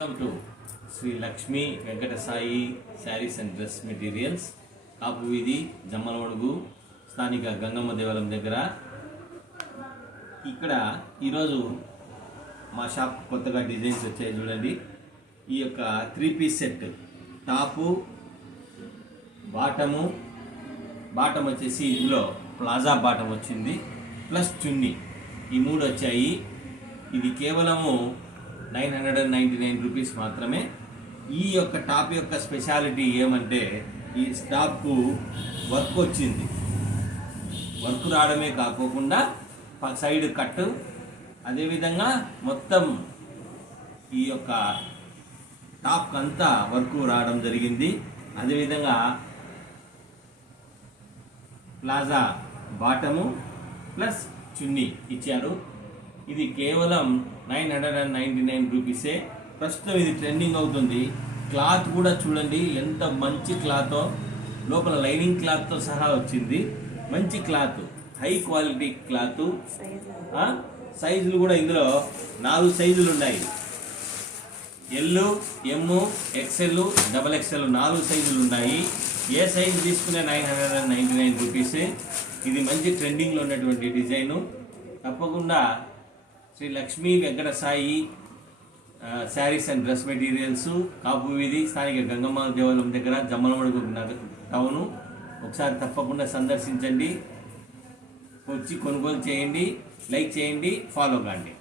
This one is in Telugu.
Welcome to Shri Lakshmi Venkata Sai sarees and dress materials, కాపు వీధి, జమ్మలమడుగు, స్థానిక గంగమ్మ దేవాలయం దగ్గర. ఇక్కడ ఈరోజు మా షాప్ కొత్తగా డిజైన్స్ వచ్చాయి చూడండి. ఈ యొక్క 3 పీస్ సెట్, టాపు, బాటమ్ వచ్చేసి ఇందులో ప్లాజా బాటమ్ వచ్చింది, ప్లస్ చున్నీ, ఈ 3 వచ్చాయి. ఇది కేవలము 999 రూపీస్ మాత్రమే. ఈ యొక్క టాప్ యొక్క స్పెషాలిటీ ఏమంటే, ఈ టాప్కు వర్క్ వచ్చింది. వర్క్ రావడమే కాకోకుండా సైడ్ కట్, అదేవిధంగా మొత్తం ఈ యొక్క టాప్ అంతా వర్క్ రావడం జరిగింది. అదేవిధంగా ప్లాజా బాటము ప్లస్ చున్నీ ఇచ్చారు. ఇది కేవలం 999 రూపీసే. ప్రస్తుతం ఇది ట్రెండింగ్ అవుతుంది. క్లాత్ కూడా చూడండి ఎంత మంచి క్లాతో, లోపల లైనింగ్ క్లాత్తో సహా వచ్చింది. మంచి క్లాత్, హై క్వాలిటీ క్లాత్. సైజులు కూడా ఇందులో 4 సైజులు ఉన్నాయి. ఎల్, ఎమ్, ఎక్స్ఎల్, XXL 4 సైజులు ఉన్నాయి. ఏ సైజు తీసుకునే 999 రూపీసే. ఇది మంచి ట్రెండింగ్లో ఉన్నటువంటి డిజైను. తప్పకుండా Shri Lakshmi Venkata Sai sarees and dress materials, కాపు వీధి, స్థానిక గంగమ్మ దేవాలయం దగ్గర, జమ్మలమడుగు టౌను. ఒకసారి తప్పకుండా సందర్శించండి, వచ్చి కొనుగోలు చేయండి, లైక్ చేయండి, ఫాలో కాండి.